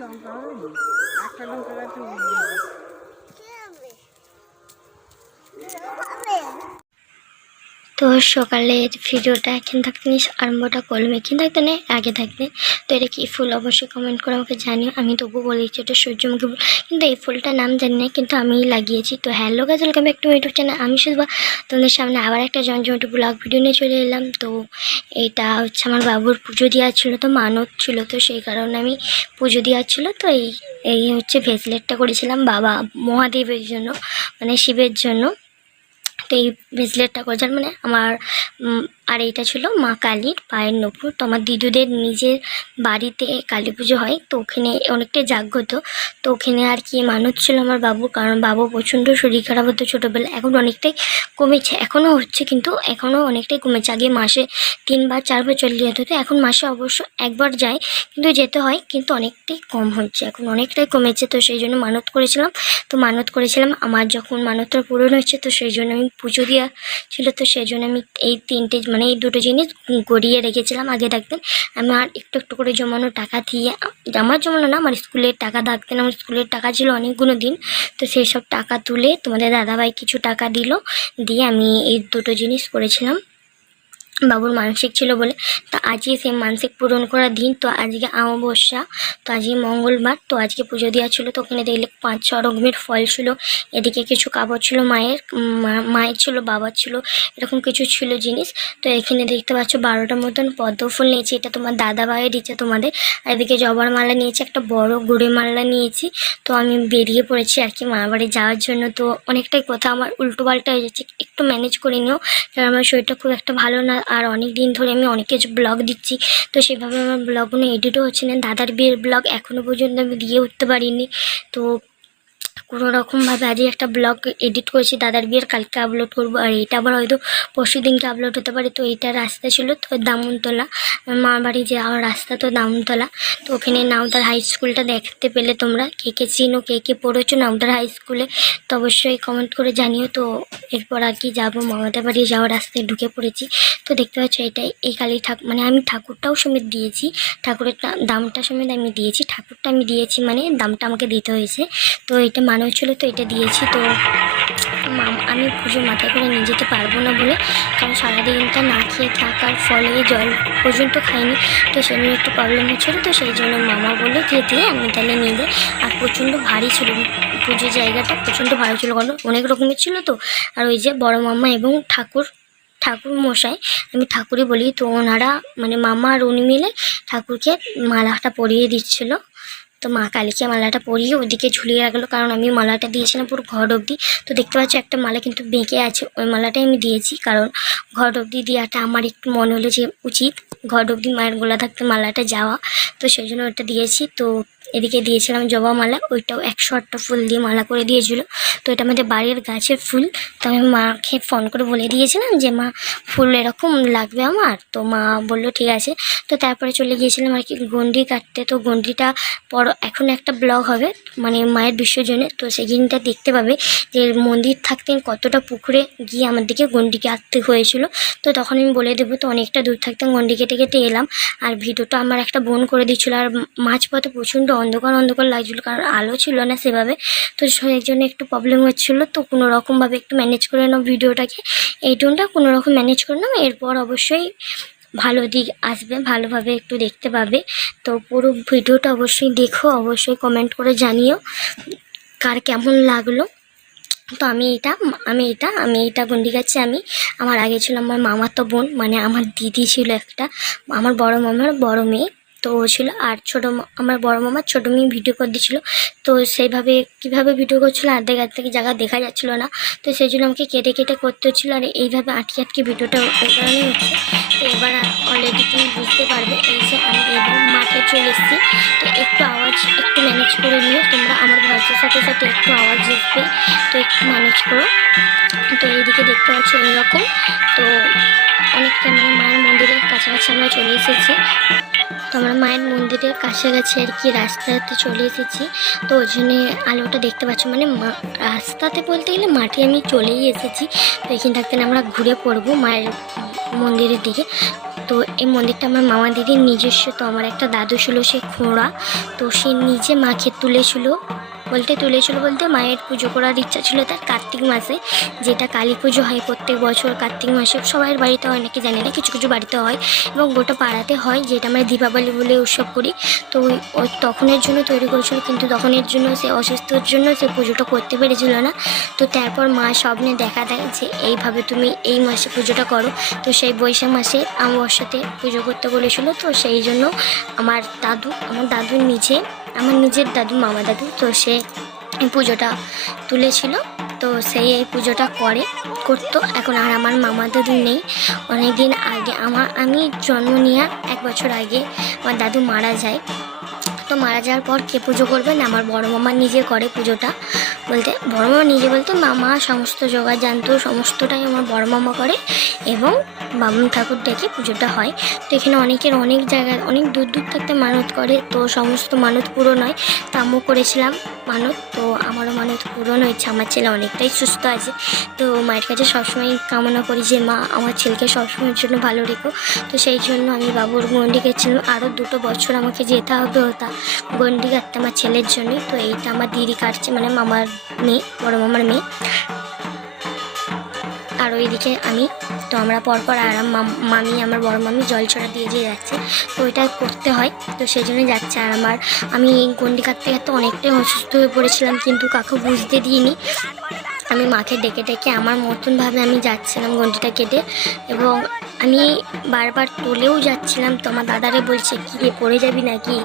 লঙ্কা হয়নি, একটা লঙ্কা গাছে তো সকালে ভিডিওটা এখান থাকতে আরম্ভটা করলাম, এখান থাকতে নেই আগে থাকতে। তো এটা কি ফুল অবশ্যই কমেন্ট করে আমাকে জানিও। আমি তবু বলেছি এটা সূর্যমুখী ফুল, কিন্তু এই ফুলটার নাম জানি না, কিন্তু আমি লাগিয়েছি। তো হ্যালো গাছ, welcome back to my YouTube channel. আমি শুধু তোমাদের সামনে আবার একটা জমজমাটি ব্লগ ভিডিও নিয়ে চলে এলাম। তো এটা হচ্ছে আমার বাবুর পুজো দেওয়া ছিল, তো মানত ছিল, তো সেই কারণে আমি পুজো দেওয়া ছিল। তো এই হচ্ছে ভেসলেটটা করেছিলাম বাবা মহাদেবের জন্য, মানে শিবের জন্য। তো এই ব্রেসলেটটা করেছেন মানে আমার আর এইটা ছিল মা কালীর পায়ের নূপুর। তো আমার দিদুদের নিজের বাড়িতে কালী পুজো হয়, তো ওখানে অনেকটাই জাগ্রত। তো ওখানে আর কি মানত ছিল আমার বাবু, কারণ বাবু প্রচণ্ড শরীর খারাপ হতো ছোটোবেলা, এখন অনেকটাই কমেছে, এখনও হচ্ছে কিন্তু এখনও অনেকটাই কমেছে। আগে মাসে 3 বার 4 বার চলে যেত, তো এখন মাসে অবশ্য একবার যায়, কিন্তু যেতে হয়, কিন্তু অনেকটাই কম হচ্ছে, এখন অনেকটাই কমেছে। তো সেই জন্য মানত করেছিলাম। তো মানত করেছিলাম আমার যখন মানতটা পূরণ হচ্ছে, তো সেই জন্য আমি পুজো দেওয়া ছিল। তো সেই জন্য আমি এই 3টে মানে এই 2টো জিনিস গড়িয়ে রেখেছিলাম আগে থাকতেন। আমার একটু একটু করে জমানো টাকা দিয়ে, আমার জমানো না, আমার স্কুলের টাকা থাকতেন, আমার স্কুলের টাকা ছিল অনেকগুলো দিন। তো সেই সব টাকা তুলে তোমাদের দাদাভাই কিছু টাকা দিল, দিয়ে আমি এই 2টো জিনিস করেছিলাম। বাবুর মানসিক ছিল বলে। তো আজকে সেই মানসিক পূরণ করার দিন। তো আজকে অমাবস্যা, তো আজকে মঙ্গলবার, তো আজকে পুজো দেওয়া ছিল। তো ওখানে দেখলে 5-6 রকমের ফল ছিল, এদিকে কিছু কাপড় ছিল মায়ের, মায়ের ছিল, বাবার ছিল, এরকম কিছু ছিল জিনিস। তো এখানে দেখতে পাচ্ছ 12টার মতন পদ্ম ফুল নিয়েছি, এটা তোমার দাদা ভাইয়ের দিচ্ছে তোমাদের। আর এদিকে জবার মালা নিয়েছি, একটা বড় গুড়ে মালা নিয়েছি। তো আমি বেরিয়ে পড়েছি আর কি মামার বাড়ি যাওয়ার জন্য। তো অনেকটাই কথা আমার উল্টো পাল্টা হয়ে যাচ্ছে, একটু ম্যানেজ করে নিও, কারণ আমার শরীরটা খুব একটা ভালো না, আর অনেক দিন ধরে আমি অনেক কিছু ব্লগ দিচ্ছি, তো সেভাবে আমার ব্লগগুলো এডিটও হচ্ছে না। দাদার বিয়ের ব্লগ এখনও পর্যন্ত আমি দিয়ে উঠতে পারিনি। তো কোনো রকমভাবে আজই একটা ব্লগ এডিট করেছি, দাদার বিয়ের কালকে আপলোড করবো, আর এটা আবার হয়তো পরশু দিনকে আপলোড হতে পারে। তো এইটা রাস্তা ছিল তো দামনতলা, আমার মামার বাড়ি যাওয়ার রাস্তা তো দামনতলা। তো ওখানে নামদার হাই স্কুলটা দেখতে পেলে তোমরা, কে কে চিনো, কে কে পড়েছো নামদার হাই স্কুলে, তো অবশ্যই কমেন্ট করে জানিও। তো এরপর আর কি যাবো মামাদের বাড়ি যাওয়ার রাস্তায় ঢুকে পড়েছি। তো দেখতে পাচ্ছ এটাই এই কালী ঠাকুর, মানে আমি ঠাকুরটাও সমেত দিয়েছি, ঠাকুরের দামটা সমেত আমি দিয়েছি, ঠাকুরটা আমি দিয়েছি মানে দামটা আমাকে দিতে হয়েছে। তো এটা মানব ছিল, তো এটা দিয়েছি। তো আমি পুজো মাথায় করে নিয়ে যেতে পারবো না বলে, কারণ সারাদিনটা না খেয়ে থাকার ফলে জল পর্যন্ত খাইনি, তো সেজন্য একটু প্রবলেম হচ্ছিলো। তো সেই জন্য মামা বললো দিয়ে আমি তাহলে নিয়ে যাই। আর প্রচণ্ড ভারী ছিল পুজোর জায়গাটা, প্রচণ্ড ভারী ছিল, কারণ অনেক রকমের ছিল তো। আর ওই যে বড় মামা এবং ঠাকুর মশাই, আমি ঠাকুরই বলি, তো ওনারা মানে মামা আর উনি মিলে ঠাকুরকে মালাটা পরিয়ে দিচ্ছিলো। তো মা কালীকে মালাটা পরিয়ে ওদিকে ঝুলিয়ে রাখলো, কারণ আমি মালাটা দিয়েছিলাম পুরো ঘর অবধি। তো দেখতে পাচ্ছি একটা মালা কিন্তু বেঁকে আছে, ওই মালাটাই আমি দিয়েছি, কারণ ঘর অবধি দেওয়াটা আমার একটু মনে হলো যে উচিত, ঘর অবধি মায়ের গোলা থাকতে মালাটা যাওয়া, তো সেই জন্য ওটা দিয়েছি। তো এদিকে দিয়েছিলাম জবা মালা, ওইটাও 108টা ফুল দিয়ে মালা করে দিয়েছিল। তো এটা আমাদের বাড়ির গাছের ফুল। তো আমি মাকে ফোন করে বলে দিয়েছিলাম যে মা ফুল এরকম লাগবে আমার, তো মা বললো ঠিক আছে। তো তারপরে চলে গিয়েছিলাম আর কি গন্ডি কাটতে। তো গন্ডিটা এখন একটা ব্লগ হবে মানে মায়ের বিসর্জনে, তো সেই দিনটা দেখতে পাবে যে মন্দির থাকতে কতটা পুকুরে গিয়ে আমার দিকে গন্ডি কাটতে হয়েছিল। তো তখন আমি বলে দেবো। তো অনেকটা দূর থাকতে গন্ডি কেটে কেটে এলাম, আর ভিডিওটা আমার একটা বোন করে দিচ্ছিলো, আর মাঝপথে প্রচণ্ড অন্ধকার লাগছিলো, কারণ আলো ছিল না সেভাবে, তো সেই জন্য একটু প্রবলেম হচ্ছিলো। তো কোনো রকমভাবে একটু ম্যানেজ করে নাও ভিডিওটাকে, এই টোনটা কোনো রকম ম্যানেজ করে নাও, এরপর অবশ্যই ভালো দিক আসবে, ভালোভাবে একটু দেখতে পাবে। তো পুরো ভিডিওটা অবশ্যই দেখো, অবশ্যই কমেন্ট করে জানিও কার কেমন লাগলো। তো আমি এটা গন্ডি কাটছি। আমার আগে ছিল আমার মামাতো বোন, মানে আমার দিদি ছিল একটা, আমার বড় মামার বড় মেয়ে, তো ও ছিল, আর আমার বড় মামার ছোটো মেয়ে ভিডিও করে দিয়েছিলো। তো সেইভাবে কীভাবে ভিডিও করছিলো আর্ধেক জায়গা দেখা যাচ্ছিলো না, তো সেই জন্য আমাকে কেটে কেটে করতে হচ্ছিলো, আর এইভাবে আটকে ভিডিওটা ওই কারণেই হচ্ছে। তো এবার অলরেডি তুমি বুঝতে পারবে, এই যে আমি এবার মাঠে চলে এসেছি। তো একটু আওয়াজ একটু ম্যানেজ করে নিও তোমরা, আমার ভয়েসের সাথে সাথে একটু আওয়াজ আসবে, তো একটু ম্যানেজ করো। তো এইদিকে দেখতে পাচ্ছ এইরকম। তো অনেকটা মানে মায়ের মন্দিরের কাছাকাছি আমরা চলে এসেছি। তো আমরা মায়ের মন্দিরের কাছাকাছি আর কি রাস্তাতে চলে এসেছি। তো ওই জন্যে আলোটা দেখতে পাচ্ছ, মানে রাস্তাতে বলতে গেলে মাঠে আমি চলেই এসেছি। তো এখানে থাকতে আমরা ঘুরে পড়বো মায়ের মন্দিরের দিকে। তো এই মন্দিরটা আমার মামা দিদির নিজস্ব। তো আমার একটা দাদু ছিল, সে খোঁড়া, তো সে নিজে মাকে তুলেছিল বলতে মায়ের পুজো করার ইচ্ছা ছিল তার কার্তিক মাসে, যেটা কালী পুজো হয় প্রত্যেক বছর কার্তিক মাসে। সবাই বাড়িতে হয় নাকি জানি না, কিছু কিছু বাড়িতে হয় এবং গোটা পাড়াতে হয়, যেটা আমরা দীপাবলি বলে উৎসব করি। তো ওই তখনের জন্য তৈরি করেছিল, কিন্তু তখনের জন্য সে অসুস্থর জন্য সে পুজোটা করতে পেরেছিল না। তো তারপর মা স্বপ্নে দেখা দেয় যে এইভাবে তুমি এই মাসে পুজোটা করো। তো সেই বৈশাখ মাসে অমাবস্যাতে পুজো করতে বলেছিল। তো সেই জন্য আমার নিজের দাদু মামা দাদু, তো সে এই পুজোটা তুলেছিল। তো সেই এই পুজোটা করতো। এখন আর আমার মামা দাদু নেই। অনেক দিন আগে আমি জন্ম নেওয়ার 1 বছর আগে আমার দাদু মারা যায়। তো মারা যাওয়ার পর কে পুজো করবে না, আমার বড় মামা নিজে করে পুজোটা। বড় মামা নিজে বলতে মামা সমস্ত জোগাড় জানতো, সমস্তটাই আমার বড় মামা করে এবং বামুন ঠাকুর ডেকে পুজোটা হয়। তো এখানে অনেক জায়গায় অনেক দূর থাকতে মানত করে, তো সমস্ত মানত পূরণ হয়। তো আমিও করেছিলাম মানত, তো আমারও মানত পূরণ হয়েছে। আমার ছেলে অনেকটাই সুস্থ আছে। তো মায়ের কাছে সবসময় কামনা করি যে মা আমার ছেলেকে সবসময়ের জন্য ভালো রেখো। তো সেই জন্য আমি বাবুর গন্ডি গেছিলাম, আরও 2 বছর আমাকে যেতে হবে গন্ডি কাটতে আমার ছেলের জন্যই। তো এইটা আমার দিদি কাটছে, মানে মামার মেয়ে, বড় মামার মেয়ে। আর ওইদিকে তো আমরা পরপর আর আমার বড় মামি জল ছড়া দিয়ে যাচ্ছে। তো ওইটা করতে হয়, তো সেই জন্য যাচ্ছে। আর আমি গন্ডি কাটতে অনেকটাই অসুস্থ হয়ে পড়েছিলাম, কিন্তু কাকু বুঝতে দিইনি। আমি মাকে ডেকে আমার মতনভাবে আমি যাচ্ছিলাম গন্ডিটা কেটে, এবং আমি বারবার তোলেও যাচ্ছিলাম। তো আমার দাদারে বলছে কি রে পড়ে যাবি নাকি,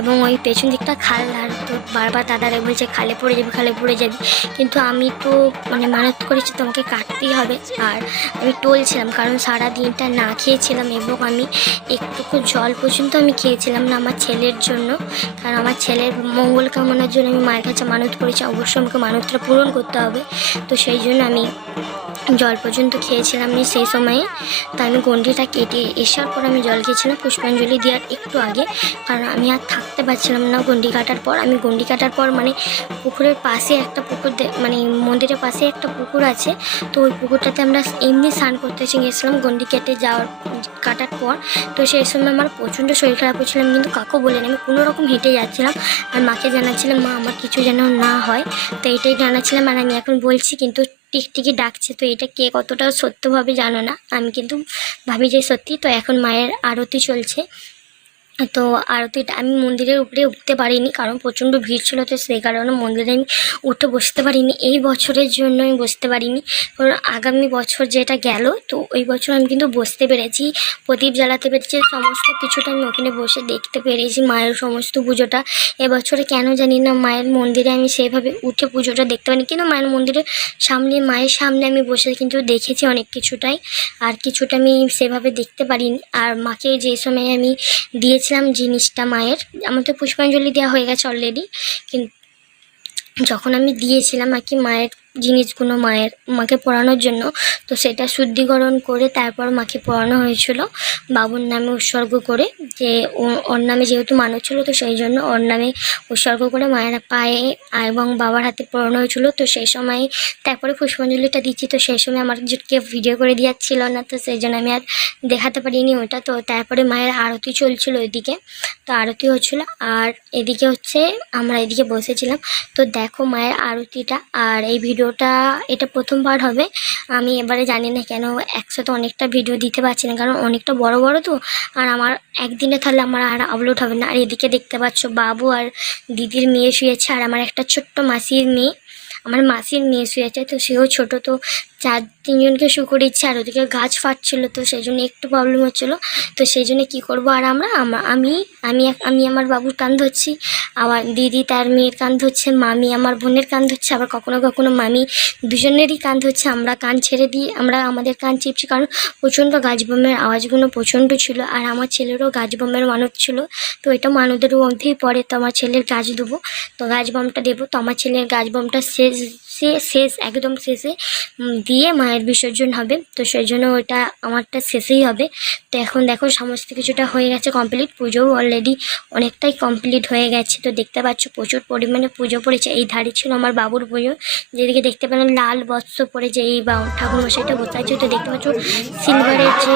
এবং ওই পেছন দিকটা খাল, আর তো বারবার দাদারে বলছে খালে পড়ে যাবি। কিন্তু আমি তো মানত করেছি তোমাকে কাটতেই হবে। আর আমি টলছিলাম, কারণ সারা দিনটা না খেয়েছিলাম এবং আমি একটুকু জল পর্যন্ত আমি খেয়েছিলাম না আমার ছেলের জন্য। কারণ আমার ছেলের মঙ্গল কামনার জন্য আমি মায়ের কাছে মানত করেছি, অবশ্যই আমাকে মানতটা পূরণ করতে হবে। তো সেই জন্য আমি জল পর্যন্ত খেয়েছিলাম না সেই সময়ে। তো আমি গন্ডিটা কেটে আসার পর আমি জল খেয়েছিলাম পুষ্পাঞ্জলি দেওয়ার একটু আগে, কারণ আমি আর থাকতে পারছিলাম না গন্ডি কাটার পর। পুকুরের পাশে একটা মন্দিরের পাশে একটা পুকুর আছে। তো ওই পুকুরটাতে আমরা এমনি স্নান করতে গেছিলাম গন্ডি কেটে কাটার পর। তো সেই সময় আমার প্রচণ্ড শরীর খারাপ হচ্ছিলাম, কিন্তু কাকু বলেন, আমি কোনো রকম হেঁটে যাচ্ছিলাম আর মাকে জানাচ্ছিলাম মা আমার কিছু যেন না হয়। তো এইটাই জানাচ্ছিলাম, আর আমি এখন বলছি কিন্তু টিকটিকি ডাকছে। তো এটা কে কতটা সত্যভাবে জানো না, আমি কিন্তু ভাবি যে সত্যি। তো এখন মায়ের আরতি চলছে। তো আরতিটা আমি মন্দিরের উপরে উঠতে পারিনি, কারণ প্রচণ্ড ভিড় ছিল। তো সেই কারণে মন্দিরে আমি উঠে বসতে পারিনি। এই বছরের জন্য আমি বসতে পারিনি, কারণ আগামী বছর যেটা গেল, তো ওই বছর আমি কিন্তু বসতে পেরেছি, প্রদীপ জ্বালাতে পেরেছি, সমস্ত কিছুটা আমি ওখানে বসে দেখতে পেরেছি মায়ের সমস্ত পুজোটা। এবছরে কেন জানি না মায়ের মন্দিরে আমি সেইভাবে উঠে পুজোটা দেখতে পারিনি, কিন্তু মায়ের মন্দিরের মায়ের সামনে আমি বসে কিন্তু দেখেছি অনেক কিছুটাই, আর কিছুটা আমি সেভাবে দেখতে পারিনি। আর মাকে যে সময় আমি দিয়েছিলাম জিনিসটা মায়ের, আমার তো পুষ্পাঞ্জলি দেওয়া হয়ে গেছে অলরেডি, কিন্তু যখন আমি দিয়েছিলাম আর কি মায়ের জিনিসগুলো মাকে পড়ানোর জন্য, তো সেটা শুদ্ধিকরণ করে তারপর মাকে পড়ানো হয়েছিল বাবুর নামে উৎসর্গ করে। যে ওর নামে যেহেতু মানত ছিল, তো সেই জন্য ওর নামে উৎসর্গ করে মায়ের পায়ে এবং বাবার হাতে পড়ানো হয়েছিল। তো সেই সময় তারপরে পুষ্পাঞ্জলিটা দিচ্ছি, তো সেই সময় আমার কেউ ভিডিও করে দিয়াচ্ছিল না, তো সেই জন্য আমি আর দেখাতে পারিনি ওটা। তো তারপরে মায়ের আরতি চলছিল ওইদিকে, তো আরতি হচ্ছিলো, আর এদিকে আমরা এদিকে বসেছিলাম। তো দেখো মায়ের আরতিটা। আর এই ভিডিওটা এটা প্রথমবার হবে। আমি এবারে জানি না কেন একসাথে অনেকটা ভিডিও দিতে পারছি না, কারণ অনেকটা বড় তো, আর আমার একদিনে তাহলে আমার আর আপলোড হবে না। আর এদিকে দেখতে পাচ্ছ বাবু আর দিদির মেয়ে শুয়েছে, আর আমার একটা ছোট্ট মাসির মেয়ে শুয়েছে। তো সেও ছোটো, তো 4-3 জনকে শু করে ইচ্ছে, আর ওদিকে গাছ ফাটছিল, তো সেই জন্য একটু প্রবলেম হচ্ছিলো। তো সেই জন্য কী করবো, আর আমি আমার বাবুর কান ধরছি, আমার দিদি তার মেয়ের কান ধরছে, মামি আমার বোনের কান ধরছে, আবার কখনো কখনো মামি দুজনেরই কান ধরছে। আমরা কান ছেড়ে দিই, আমরা আমাদের কান চিপছি, কারণ প্রচণ্ড গাছ বোমের আওয়াজগুলো প্রচণ্ড ছিল। আর আমার ছেলেরও গাছ বোমের মানত ছিল, তো এটা মানতের মধ্যেই পড়ে। তো আমার ছেলের গাছ দেবো, তো গাছ বোমটা দেবো। তো আমার ছেলের গাছ বোমটা একদম শেষে দিয়ে মায়ের বিসর্জন হবে। তো সেই জন্য ওইটা আমারটা শেষেই হবে। তো এখন দেখো সমস্ত কিছুটা হয়ে গেছে কমপ্লিট, পুজোও অলরেডি অনেকটাই কমপ্লিট হয়ে গেছে। তো দেখতে পাচ্ছ প্রচুর পরিমাণে পুজো পড়েছে। এই ধারে ছিল আমার বাবুর পুজো, যেদিকে দেখতে পেলাম লাল বস্ত্র পরে যে এই ঠাকুরমশাইটা বসে আছে। তো দেখতে পাচ্ছ সিলভারের যে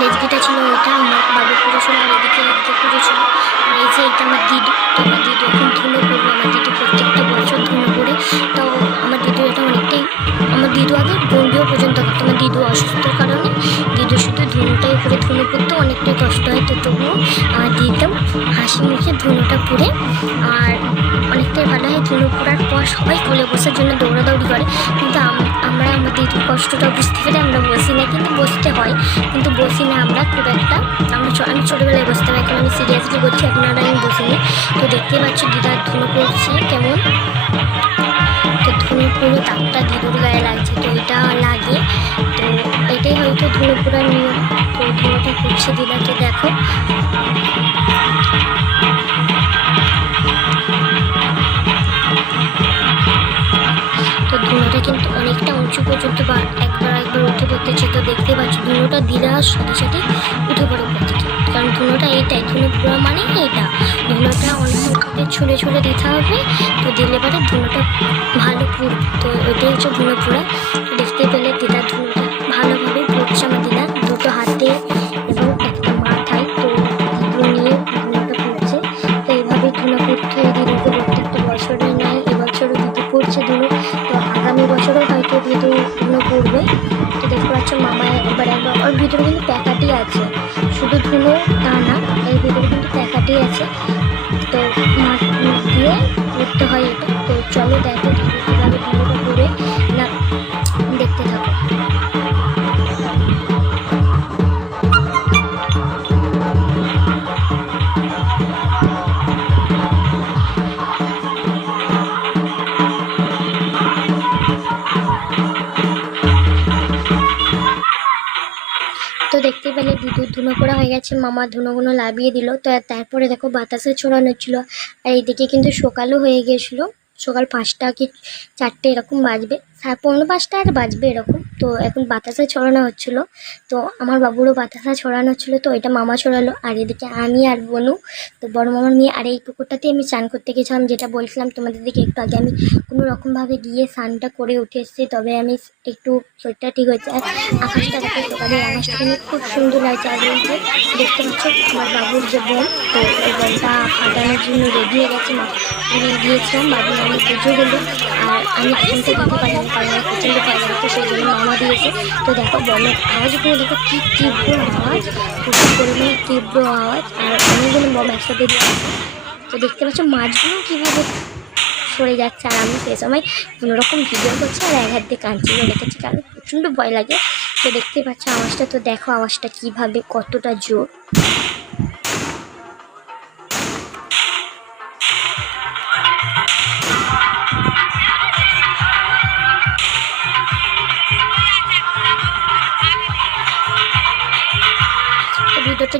লেজগিটা ছিল ওইটা আমার বাবু পুজো ছিল, আর এদিকে পুজো ছিল। আর এই যে এটা আমার দিদু, তো আমার দিদু এখন ধুলো করবো। আমার দিদু প্রত্যেকটা বছর ধুলো করে, তো আমার দিদু এটা অনেকটাই, আমার দিদু আগে বন্ডিও পর্যন্ত করতো। আমার দিদু অসুস্থর কারণে দিদু শুধু ধুনোটাই করে, ধুনো করতে অনেকটাই কষ্ট হয়, তো তবুও আমার দিদাম হাসি মুখে ধুনোটা পুড়ে। আর অনেকটাই ভালো হয়। ধুনো পোড়ার পর সবাই কোলে বসার জন্য দৌড়াদৌড়ি করে, কিন্তু আমরা আমার দিদুর কষ্টটা বুঝতে পেরে আমরা বসি না, কিন্তু বসতে হয়, কিন্তু বসি না আমরা খুব একটা। আমি ছোটোবেলায় বসতাম, এখন আমি সিরিয়াসলি বলছি, এখন আর আমি বসিনি। তো দেখতেই পাচ্ছি দিদার ধুনো পড়ছে কেমন, তো ধুনো পুরো তাপটা দিদুর গায়ে লাগছে, তো এটা লাগে। তো এটাই হয়তো ধুনো পোড়ার নিয়ম। তো ধুনোটা করছে দিদাকে, দেখো। তো ধুনোটা কিন্তু অনেকটা উঁচু পর্যন্ত একবার উঠে পড়তেছে। তো দেখতে পাচ্ছি ধুনোটা দেওয়ার সাথে সাথে উঠে পড়ে পড়ছে, কারণ ধুনোটা এইটাই, ধুনো পোড়া মানে এইটা। ধুনোটা অনেকভাবে ছুঁড়ে ছুঁড়ে দিতে হবে, তো দিলে পরে ধুনোটা ভালো পুড়বে। তো ওইটাই হচ্ছে ধুনো পোড়া। দেখতে পেলে দিদার ধুনোটা ভালোভাবে পড়ছে আমার দিদা, দুটো হাতে এবং একটা মাথায়। তো দিদু নিয়ে ধুনোটা পড়ছে। তো এইভাবেই ধুনো পড়তে হয় দিদুকে প্রত্যেকটা বছরই নেয়, এবছরও দিদু পড়ছে ধুনো। তো আগামী বছরও হয়তো দিদু ধুনো পড়বে। তো দেখতে পাচ্ছ মামা একবার ওর ভিতরে কিন্তু প্যাকাটি আছে, শুধু ধুনো তা না, এর ভিতরে কিন্তু প্যাকাটি আছে। তো মাছ দিয়ে করতে হয় এটা। তো চলো দেখো কীভাবে ধুনোটা করে না, দেখতে থাকো। তো দেখতে পেলে দিদুর ধুনো পোড়া হয়ে গেছে, মামা ধুনোগুলো লাভিয়ে দিল। তো তারপরে দেখো বাতাসে ছড়ানো ছিল। আর এইদিকে কিন্তু সকালও হয়ে গিয়েছিলো, সকাল 5টা কি 4টে এরকম বাজবে, 4:45 আর বাজবে এরকম। তো এখন বাতাসা ছড়ানো হচ্ছিলো, তো আমার বাবুরও বাতাসা ছড়ানো হচ্ছিলো, তো এটা মামা ছড়ালো। আর এদিকে আমি আর বনু, তো বড় মামার মেয়ে। আর এই পুকুরটাতেই আমি স্নান করতে গেছিলাম, যেটা বলছিলাম তোমাদের দিকে একটু আগে। আমি কোনো রকমভাবে গিয়ে স্নানটা করে উঠে এসেছি, তবে আমি একটু শরীরটা ঠিক হয়েছে। আর আকাশটা দেখো, সকালের আকাশটা কিন্তু খুব সুন্দর লাগছে। আর এই যে দেখতে পাচ্ছ আমার বাবুর যে বোন, তো এই বোনটা ফাটানোর জন্য রেডি হয়ে গেছে। গিয়েছিলাম বাবু আমি পুজো হলো, আর আমি এখন তো দিতে পারিনি কারণ আমি প্রচণ্ড ভয় লাগতো, সেই জন্য মামা দিয়েছে। তো দেখো বমের আওয়াজগুলো দেখো কী তীব্র আওয়াজ, প্রচুর পরিমাণে তীব্র আওয়াজ। আর অনেকগুলো বম একসাথে দিয়েছে। তো দেখতে পাচ্ছ মাছগুলো কীভাবে সরে যাচ্ছে, আর আমি সে সময় কোনোরকম ভিডিও করছি আর এক হাত দিয়ে কাঁচিয়ে রেখেছি, কারণ প্রচণ্ড ভয় লাগে। তো দেখতে পাচ্ছ আওয়াজটা, তো দেখো আওয়াজটা কীভাবে কতটা জোর।